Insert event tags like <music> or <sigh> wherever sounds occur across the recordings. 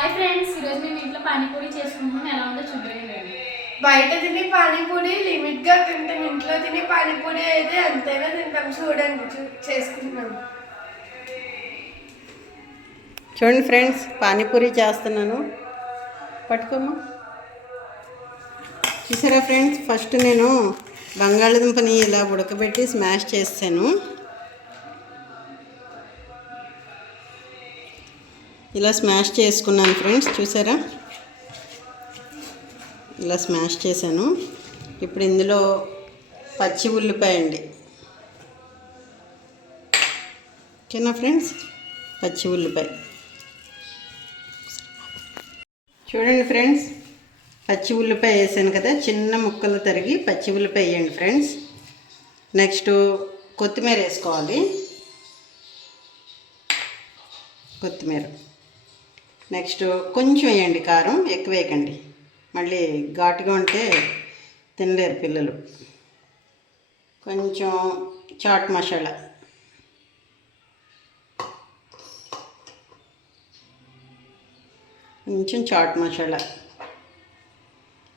Hi friends ఈరోజు మేము ఇంట్లో పానీపూరి చేసుకుంటున్నాం. ఎలా ఉందో చూద్దాం బయట తిని పానీపూరి లిమిట్గా తింటాం ఇంట్లో తిని పానీపూరి అయితే అంతైనా తింటాం. చూడండి చేసుకుంటున్నాం. చూడండి ఫ్రెండ్స్ పానీపూరి చేస్తున్నాను. పట్టుకోమ్మా. చూసారా ఫ్రెండ్స్ ఫస్ట్ నేను బంగాళదుంపని ఇలా ఉడకబెట్టి స్మాష్ చేస్తాను. ఇలా స్మాష్ చేసుకున్నాను ఫ్రెండ్స్ చూసారా? ఇలా స్మాష్ చేశాను. ఇప్పుడు ఇందులో పచ్చి ఉల్లిపాయ అండి. ఓకేనా ఫ్రెండ్స్? పచ్చి ఉల్లిపాయ. చూడండి ఫ్రెండ్స్ పచ్చి ఉల్లిపాయ వేసాను కదా చిన్న ముక్కలు తరిగి పచ్చి ఉల్లిపాయ వేయండి ఫ్రెండ్స్. నెక్స్ట్ కొత్తిమీర వేసుకోవాలి. కొత్తిమీర. నెక్స్ట్ కొంచెం వేయండి కారం ఎక్కువ వేయకండి. మళ్ళీ ఘాటుగా ఉంటే తినలేరు పిల్లలు. కొంచెం చాట్ మసాలా. కొంచెం చాట్ మసాలా.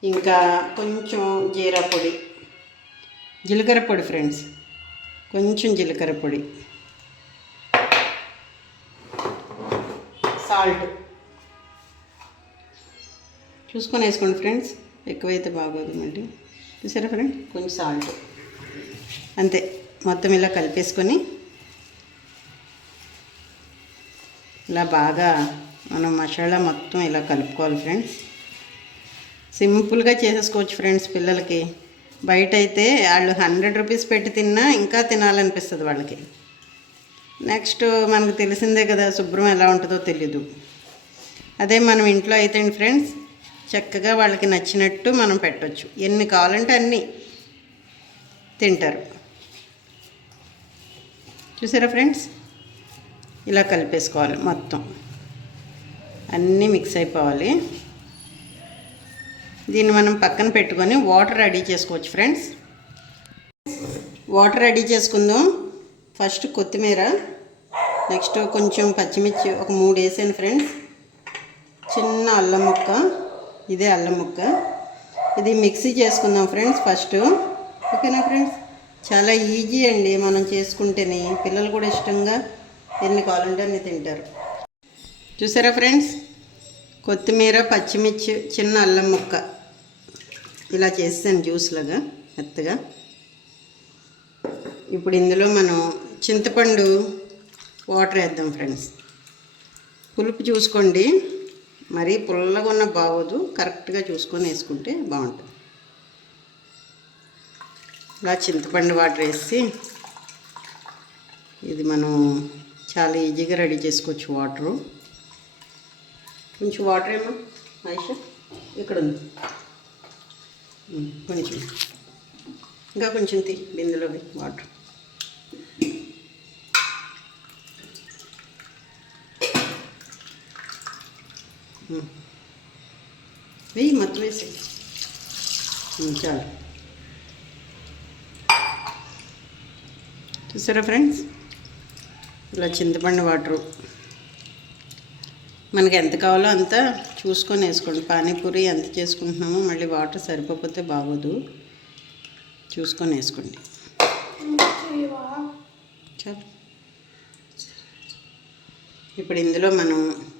ఇంకా కొంచెం జీరా పొడి. జీలకర్ర పొడి ఫ్రెండ్స్. కొంచెం జీలకర్ర పొడి. సాల్ట్. చూసుకొని వేసుకోండి ఫ్రెండ్స్. ఎక్కువైతే బాగోదు మళ్ళీ. చూసారా ఫ్రెండ్? కొంచెం సాల్ట్. అంతే. మొత్తం ఇలా కలిపేసుకొని ఇలా బాగా మనం మసాలా మొత్తం ఇలా కలుపుకోవాలి ఫ్రెండ్స్. సింపుల్గా చేసేసుకోవచ్చు ఫ్రెండ్స్ పిల్లలకి. బయట అయితే వాళ్ళు హండ్రెడ్ రూపీస్ పెట్టి తిన్నా ఇంకా తినాలనిపిస్తుంది వాళ్ళకి. నెక్స్ట్ మనకు తెలిసిందే కదా శుభ్రం ఎలా ఉంటుందో తెలీదు. అదే మనం ఇంట్లో అయితే ఫ్రెండ్స్ చక్కగా వాళ్ళకి నచ్చినట్టు మనం పెట్టవచ్చు ఎన్ని కావాలంటే అన్నీ తింటారు. చూసారా ఫ్రెండ్స్? ఇలా కలిపేసుకోవాలి మొత్తం. అన్నీ మిక్స్ అయిపోవాలి. దీన్ని మనం పక్కన పెట్టుకొని వాటర్ రెడీ చేసుకోవచ్చు ఫ్రెండ్స్. వాటర్ రెడీ చేసుకుందాం. ఫస్ట్ కొత్తిమీర నెక్స్ట్ కొంచెం పచ్చిమిర్చి ఒక మూడు వేసాను ఫ్రెండ్స్. చిన్న అల్లం ముక్క. ఇదే అల్లం ముక్క. ఇది మిక్సీ చేసుకుందాం ఫ్రెండ్స్ ఫస్ట్. ఓకేనా ఫ్రెండ్స్? చాలా ఈజీ అండి మనం చేసుకుంటేనే. పిల్లలు కూడా ఇష్టంగా ఎన్ని కావాలంటే అన్ని తింటారు. చూసారా ఫ్రెండ్స్? కొత్తిమీర పచ్చిమిర్చి చిన్న అల్లం ముక్క. ఇలా చేస్తాను జ్యూస్ లాగా మెత్తగా. ఇప్పుడు ఇందులో మనం చింతపండు వాటర్ వేద్దాం ఫ్రెండ్స్. పులుపు చూసుకోండి. మరీ పుల్లగా ఉన్న బాగోదు కరెక్ట్గా చూసుకొని వేసుకుంటే బాగుంటుంది. ఇలా చింతపండు వాటర్ వేసి ఇది మనం చాలా ఈజీగా రెడీ చేసుకోవచ్చు వాటరు. కొంచెం వాటర్ ఏమో ఆయిష ఇక్కడ ఉంది. కొంచెం ఇంకా కొంచెం తీ బిందులో వాటర్. వెయ్యి మొత్తం వేసి. చాలు. చూసారా ఫ్రెండ్స్? ఇలా చింతపండు వాటరు. మనకి ఎంత కావాలో అంత చూసుకొని వేసుకోండి. పానీపూరి ఎంత చేసుకుంటున్నామో మళ్ళీ వాటర్ సరిపోతే బాగోదు. చూసుకొని వేసుకోండి. ఇప్పుడు ఇందులో మనం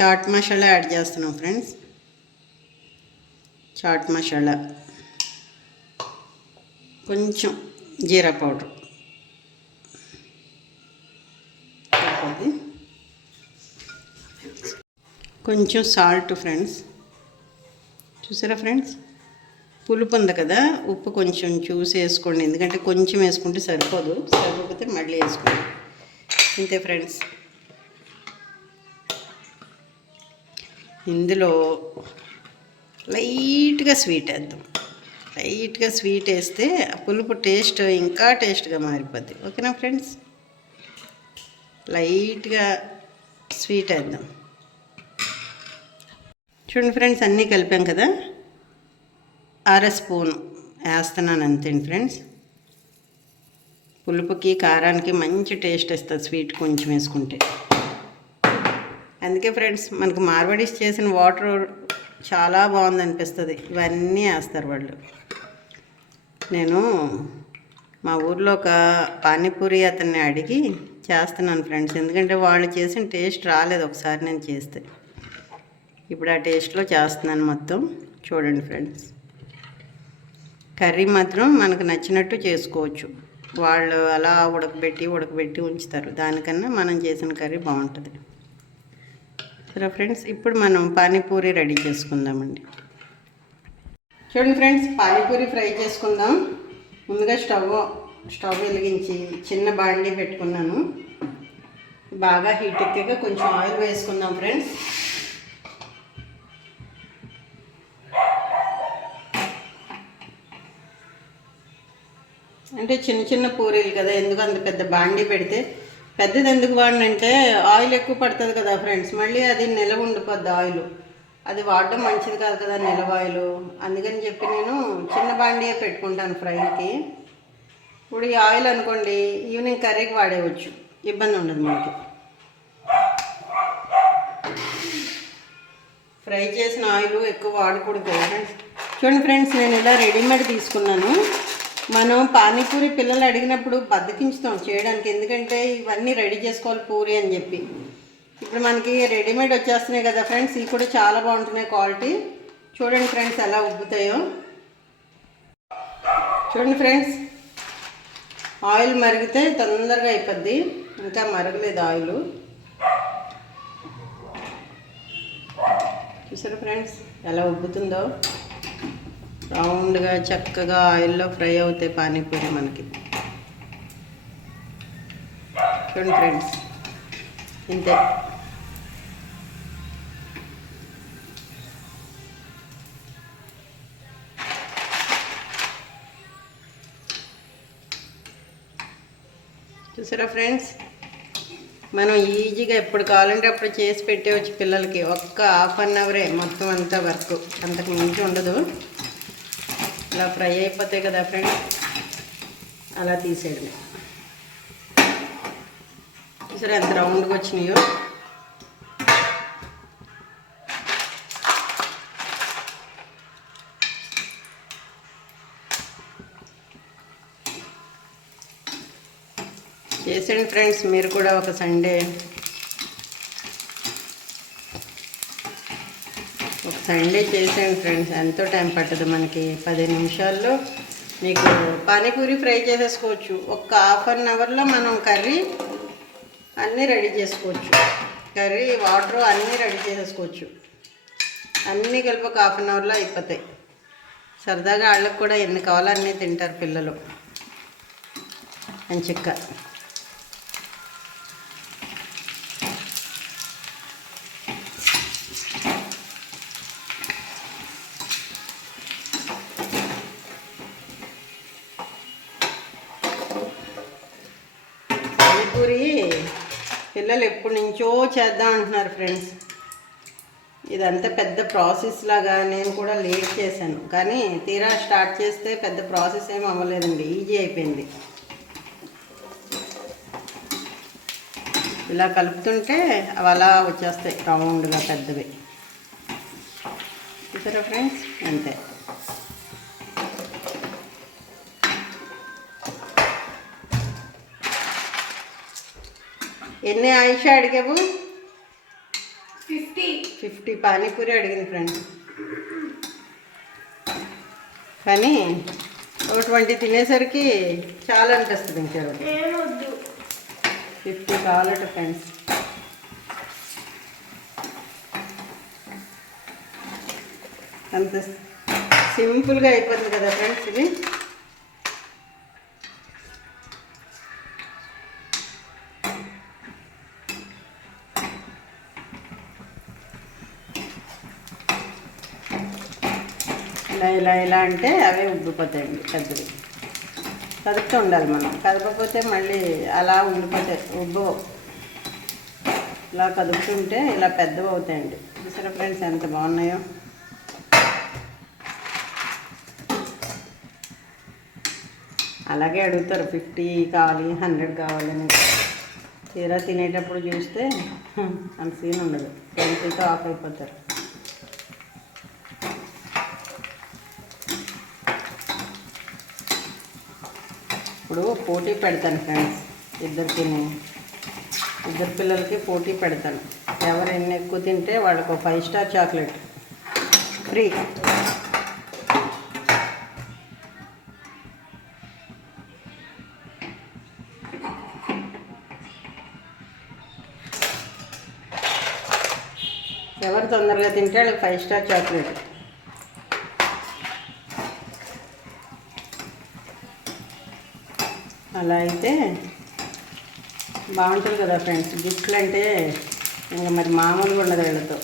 చాట్ మసాలా యాడ్ చేస్తున్నాం ఫ్రెండ్స్. చాట్ మసాలా. కొంచెం జీరా పౌడర్. కొంచెం సాల్ట్ ఫ్రెండ్స్. చూసారా ఫ్రెండ్స్? పులుపు ఉంది కదా ఉప్పు కొంచెం చూసి వేసుకోండి. ఎందుకంటే కొంచెం వేసుకుంటే సరిపోదు. సరిపోతే మళ్ళీ వేసుకోండి. ఇంతే ఫ్రెండ్స్. ఇందులో లైట్గా స్వీట్ వేద్దాం. లైట్గా స్వీట్ వేస్తే పులుపు టేస్ట్ ఇంకా టేస్ట్గా మారిపోద్ది. ఓకేనా ఫ్రెండ్స్? లైట్గా స్వీట్ వేద్దాం. చూడండి ఫ్రెండ్స్ అన్నీ కలిపాం కదా? అర స్పూన్ వేస్తున్నాను అంతేండి ఫ్రెండ్స్. పులుపుకి కారానికి మంచి టేస్ట్ ఇస్తుంది స్వీట్ కొంచెం వేసుకుంటే. అందుకే ఫ్రెండ్స్ మనకు మార్వడీస్ చేసిన వాటర్ చాలా బాగుంది అనిపిస్తుంది. ఇవన్నీ వేస్తారు వాళ్ళు. నేను మా ఊర్లో ఒక పానీపూరి అతన్ని అడిగి చేస్తున్నాను ఫ్రెండ్స్. ఎందుకంటే వాళ్ళు చేసిన టేస్ట్ రాలేదు ఒకసారి నేను చేస్తే. ఇప్పుడు ఆ టేస్ట్లో చేస్తున్నాను మొత్తం. చూడండి ఫ్రెండ్స్. కర్రీ మాత్రం మనకు నచ్చినట్టు చేసుకోవచ్చు. వాళ్ళు అలా ఉడకబెట్టి ఉడకబెట్టి ఉంచుతారు. దానికన్నా మనం చేసిన కర్రీ బాగుంటుంది. చూసారా ఫ్రెండ్స్? ఇప్పుడు మనం పానీపూరి రెడీ చేసుకుందామండి. చూడండి ఫ్రెండ్స్ పానీపూరి ఫ్రై చేసుకుందాం. ముందుగా స్టవ్ స్టవ్ వెలిగించి చిన్న బాండీ పెట్టుకున్నాను. బాగా హీట్ ఎక్కాక కొంచెం ఆయిల్ వేసుకుందాం ఫ్రెండ్స్. అంటే చిన్న చిన్న పూరీలు కదా ఎందుకు అంత పెద్ద బాండీ పెడితే పెద్దది ఎందుకు వాడినంటే ఆయిల్ ఎక్కువ పడుతుంది కదా ఫ్రెండ్స్ మళ్ళీ అది నిలవ ఉండిపోద్ది ఆయిల్. అది వాడడం మంచిది కాదు కదా నిలవ ఆయిల్. అందుకని చెప్పి నేను చిన్న బాండీయే పెట్టుకుంటాను ఫ్రైకి. ఇప్పుడు ఈ ఆయిల్ అనుకోండి ఈవినింగ్ కర్రీకి వాడేయచ్చు. ఇబ్బంది ఉండదు మనకి. ఫ్రై చేసిన ఆయిల్ ఎక్కువ వాడకూడదు ఫ్రెండ్స్. చూడండి ఫ్రెండ్స్ నేను ఇలా రెడీమేడ్ తీసుకున్నాను. మనం పానీపూరి పిల్లలు అడిగినప్పుడు బద్దకించుతాం చేయడానికి. ఎందుకంటే ఇవన్నీ రెడీ చేసుకోవాలి పూరి అని చెప్పి. ఇప్పుడు మనకి రెడీమేడ్ వచ్చేస్తున్నాయి కదా ఫ్రెండ్స్ ఇవి కూడా చాలా బాగుంటున్నాయి క్వాలిటీ. చూడండి ఫ్రెండ్స్ ఎలా ఉబ్బుతాయో. చూడండి ఫ్రెండ్స్ ఆయిల్ మరిగితే తొందరగా అయిపోద్ది. ఇంకా మరగలేదు ఆయిల్. చూసారా ఫ్రెండ్స్ ఎలా ఉబ్బుతుందో. రౌండ్గా చక్కగా ఆయిల్లో ఫ్రై అవుతాయి పానీపూరి మనకి. చూడండి ఫ్రెండ్స్ ఇంతే. చూసారా ఫ్రెండ్స్? మనం ఈజీగా ఎప్పుడు కావాలంటే అప్పుడు చేసి పెట్టేవచ్చు పిల్లలకి. ఒక్క హాఫ్ అన్ అవరే మొత్తం అంతా వర్క్. అంతకు మించి ఉండదు. ఇలా ఫ్రై అయిపోతాయి కదా ఫ్రెండ్స్. అలా తీసేయడమే. సరే ఎంత రౌండ్గా వచ్చినాయో? చేసేయండి ఫ్రెండ్స్ మీరు కూడా ఒక సండే సండే చేసేయండి ఫ్రెండ్స్ ఎంతో టైం పట్టదు మనకి. పది నిమిషాల్లో మీకు పానీపూరి ఫ్రై చేసేసుకోవచ్చు. ఒక హాఫ్ అన్ అవర్లో మనం కర్రీ అన్నీ రెడీ చేసుకోవచ్చు. కర్రీ వాటర్ అన్నీ రెడీ చేసేసుకోవచ్చు. అన్నీ కలిపి ఒక హాఫ్ అన్ అవర్లో అయిపోతాయి. సరదాగా వాళ్ళకి కూడా ఎన్ని కావాలో అన్నీ తింటారు పిల్లలు. అని చెక్క పిల్లలు ఎప్పటి నుంచో చేద్దాం అంటున్నారు ఫ్రెండ్స్. ఇదంతా పెద్ద ప్రాసెస్ లాగా నేను కూడా లేట్ చేశాను. కానీ తీరా స్టార్ట్ చేస్తే పెద్ద ప్రాసెస్ ఏం అవ్వలేదండి. ఈజీ అయిపోయింది. ఇలా కలుపుతుంటే అవి అలా వచ్చేస్తాయి రౌండ్గా పెద్దవి. చూసారా ఫ్రెండ్స్? అంతే. ఎన్ని ఆయుష అడిగావు? ఫిఫ్టీ. ఫిఫ్టీ పానీపూరి అడిగింది ఫ్రెండ్. కానీ ఒక ట్వంటీ తినేసరికి చాలా అనిపిస్తుంది ఇంకా ఫిఫ్టీ కావాలట ఫ్రెండ్స్. అంత సింపుల్గా అయిపోతుంది కదా ఫ్రెండ్స్ ఇది? ఇలా ఇలా ఇలా అంటే అవే ఉబ్బిపోతాయండి పెద్దవి. కదుపుతూ ఉండాలి మనం. కదపకపోతే మళ్ళీ అలా ఉండిపోతాయి ఉబ్బవు ఇలా కదుపుతుంటే ఇలా పెద్దవి అవుతాయండి. చూసారా ఫ్రెండ్స్ ఎంత బాగున్నాయో? అలాగే అడుగుతారు ఫిఫ్టీ కావాలి హండ్రెడ్ కావాలని తీరా తినేటప్పుడు చూస్తే అంత సీన్ ఉండదు. పెన్సిల్తో ఆఫ్ అయిపోతారు ఇప్పుడు పోటీ పెడతాను ఫ్రెండ్స్ ఇద్దరికి ఇద్దరు పిల్లలకి పోటీ పెడతాను. ఎవరు ఎన్ని ఎక్కువ తింటే వాళ్ళకు ఫైవ్ స్టార్ చాక్లెట్ ఫ్రీ ఎవరు తొందరగా తింటే వాళ్ళకి ఫైవ్ స్టార్ చాక్లెట్ అలా అయితే బాగుంటుంది కదా ఫ్రెండ్స్. గిఫ్ట్లు అంటే ఇంకా మరి మామూలుగా ఉండదు వీళ్ళతో.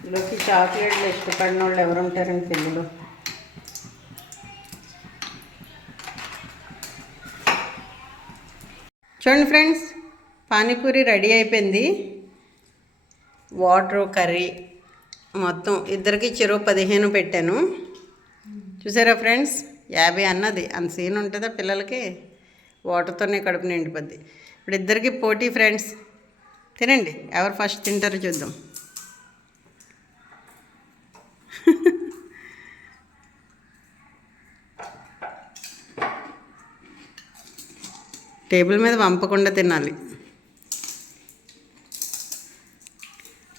ఇందులోకి చాక్లెట్లు ఇష్టపడిన వాళ్ళు ఎవరు ఉంటారండి పిల్లలు చూడండి ఫ్రెండ్స్ పానీపూరి రెడీ అయిపోయింది. వాటర్ కర్రీ మొత్తం ఇద్దరికి చెరువు పదిహేను పెట్టాను. చూసారా ఫ్రెండ్స్? యాభై అన్నది. అంత సీన్ ఉంటుందా పిల్లలకి? వాటర్తోనే కడుపు నిండిపోద్ది. ఇప్పుడు ఇద్దరికి పోటీ ఫ్రెండ్స్. తినండి. ఎవరు ఫస్ట్ తింటారో చూద్దాం. టేబుల్ మీద వంపకుండా తినాలి.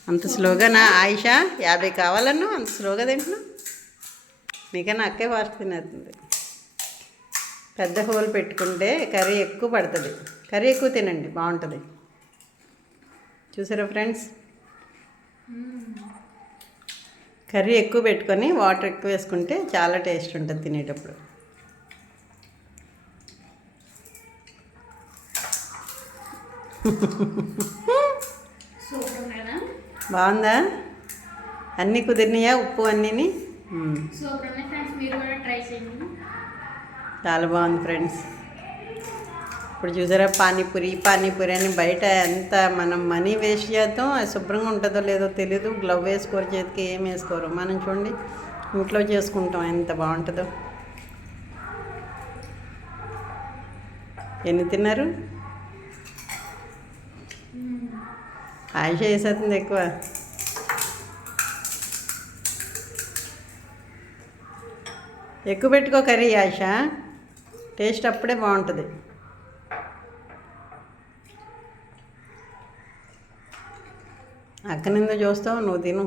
అంత స్లోగా నా ఆయిష యాభై కావాలన్నా అంత స్లోగా తింటున్నా. నీకన్నా అక్కే ఫాస్ట్ తినేస్తుంది. పెద్ద హోల్ పెట్టుకుంటే కర్రీ ఎక్కువ పడుతుంది. కర్రీ ఎక్కువ తినండి బాగుంటుంది. చూసారా ఫ్రెండ్స్? కర్రీ ఎక్కువ పెట్టుకొని వాటర్ ఎక్కువ వేసుకుంటే చాలా టేస్ట్ ఉంటుంది తినేటప్పుడు. సూపర్ బాగుందా? అన్నీ కుదిరినాయా? ఉప్పు అన్నీని? మ్మ్. సూపర్ ఉన్నాయి ఫ్రెండ్స్ మీరు కూడా ట్రై చేయండి. చాలా బాగుంది ఫ్రెండ్స్. ఇప్పుడు చూసారా పానీపూరి పానీపూరి అని బయట ఎంత మనం మనీ వేస్ట్ చేద్దాం అది శుభ్రంగా ఉంటుందో లేదో తెలీదు. గ్లవ్ వేసుకోరు చేతికి ఏం వేసుకోరు. మనం చూడండి ఇంట్లో చేసుకుంటాం ఎంత బాగుంటుందో. ఎన్ని తిన్నారు? ఆయుష వేసేస్తుంది ఎక్కువ ఎక్కువ పెట్టుకో కర్రీ ఆయుష. టేస్ట్ అప్పుడే బాగుంటుంది. అక్కనిందో చూస్తావు? నువ్వు తిను.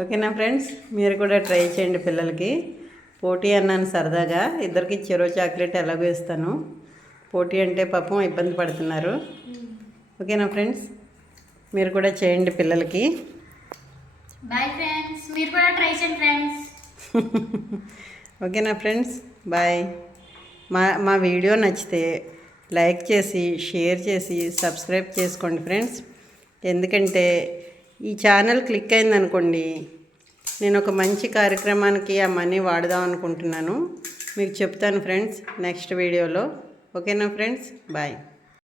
ఓకేనా ఫ్రెండ్స్? మీరు కూడా ట్రై చేయండి పిల్లలకి. పోటీ అన్నాను సరదాగా. ఇద్దరికి చెరో చాక్లెట్ ఎలాగో ఇస్తాను. పోటీ అంటే పాపం ఇబ్బంది పడుతున్నారు. ఓకేనా ఫ్రెండ్స్? మీరు కూడా చేయండి పిల్లలకి. బాయ్ ఫ్రెండ్స్ మీరు కూడా ట్రై చేయండి ఫ్రెండ్స్. <laughs> ఓకేనా ఫ్రెండ్స్? బాయ్. మా మా వీడియో నచ్చితే లైక్ చేసి షేర్ చేసి సబ్స్క్రైబ్ చేసుకోండి ఫ్రెండ్స్. ఎందుకంటే ఈ ఛానల్ క్లిక్ అయిందనుకోండి నేను ఒక మంచి కార్యక్రమానికి ఆ మనీ వాడదాం అనుకుంటున్నాను. మీకు చెప్తాను ఫ్రెండ్స్ నెక్స్ట్ వీడియోలో. ఓకేనా ఫ్రెండ్స్? బాయ్.